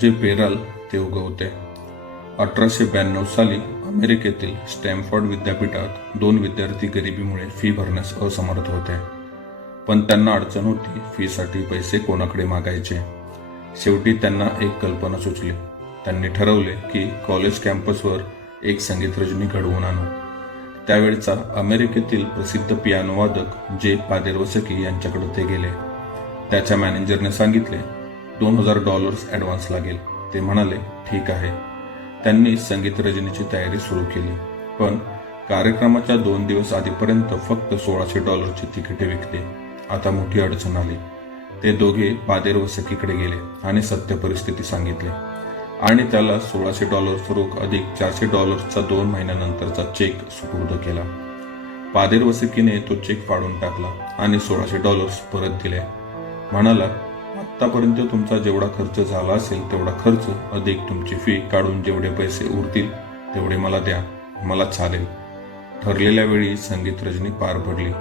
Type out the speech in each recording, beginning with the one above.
जे पेराल ते उगवते. अठराशे ब्याण्णव साली अमेरिकेतील स्टॅमफोर्ड विद्यापीठात दोन विद्यार्थी गरिबीमुळे फी भरण्यास असमर्थ होते. पण त्यांना अडचण होती फीसाठी पैसे कोणाकडे मागायचे? शेवटी त्यांना एक कल्पना सुचली. त्यांनी ठरवले की कॉलेज कॅम्पसवर एक संगीत रजनी घडवून आणू. त्यावेळचा अमेरिकेतील प्रसिद्ध पियानो वादक जे पादेरवसकी यांच्याकडे ते गेले. त्याच्या मॅनेजरने सांगितले दोन हजार डॉलर्स ॲडव्हान्स लागेल. ते म्हणाले ठीक आहे. त्यांनी संगीत रचनेची तयारी सुरू केली. पण कार्यक्रमाच्या दोन दिवस आधीपर्यंत फक्त सोळाशे डॉलरची तिकिटे विकली. आता मोठी अडचण आली. ते दोघे पादेर वसकीकडे गेले आणि सत्य परिस्थिती सांगितली. आणि त्याला सोळाशे डॉलर्स रोख अधिक चारशे डॉलर्सचा दोन महिन्यानंतरचा चेक सुपूर्द केला. पादेर वसकीने तो चेक फाडून टाकला आणि सोळाशे डॉलर्स परत दिले. म्हणाला आतापर्यंत तुमचा जेवढा खर्च झाला असेल तेवढा खर्च अधिक तुमची फी काढून जेवढे पैसे उरतील तेवढे मला द्या. मला चालेल. ठरलेल्या वेळी संगीत रजनी पार पडली.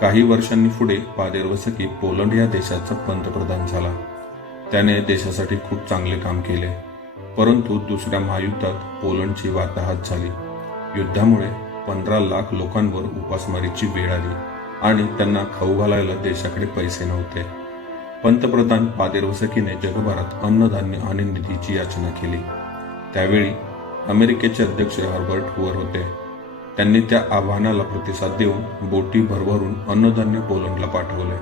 काही वर्षांनी पुढे पादेर्वसकी पोलंड या देशाचा पंतप्रधान झाला. त्याने देशासाठी खूप चांगले काम केले. परंतु दुसऱ्या महायुद्धात पोलंडची वाताहत झाली. युद्धामुळे पंधरा लाख लोकांवर उपासमारीची वेळ आली आणि त्यांना खाऊ घालायला देशाकडे पैसे नव्हते. पंतप्रधान पादेरवसकीने जगभरात अन्नधान्य आणि निधीची याचना केली. त्यावेळी अमेरिकेचे अध्यक्ष हर्बर्ट हुअर होते. त्यांनी त्या आव्हानाला प्रतिसाद देऊन बोटी भरभरून अन्नधान्य पोलंडला पाठवले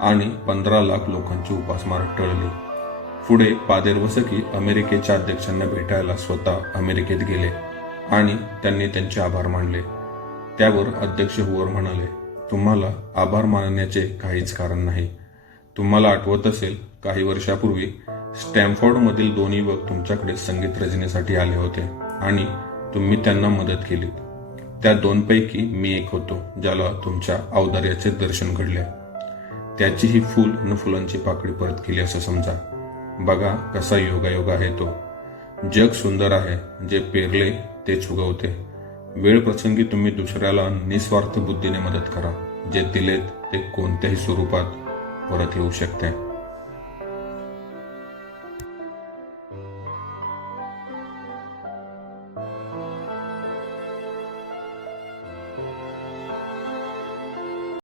आणि पंधरा लाख लोकांची उपासमार टळली. पुढे पादेरवसकी अमेरिकेच्या अध्यक्षांना भेटायला स्वतः अमेरिकेत गेले आणि त्यांनी त्यांचे आभार मानले. त्यावर अध्यक्ष हुअर म्हणाले तुम्हाला आभार मानण्याचे काहीच कारण नाही. तुम्हाला आठवत असेल काही वर्षापूर्वी स्टॅमफोर्डमधील दोन्ही युवक तुमच्याकडे संगीत रचनेसाठी आले होते आणि तुम्ही त्यांना मदत केली. त्या दोनपैकी मी एक होतो ज्याला तुमच्या औदार्याचे दर्शन घडले. त्याची ही फूल न फुलांची पाकळी परत केली असं समजा. बघा कसा योगायोग आहे तो. जग सुंदर आहे जे पेरले तेच उगवते वेळ प्रसंगी तुम्ही दुसऱ्याला निस्वार्थ बुद्धीने मदत करा जे दिलेत ते कोणत्याही स्वरूपात. परत येऊ शकते.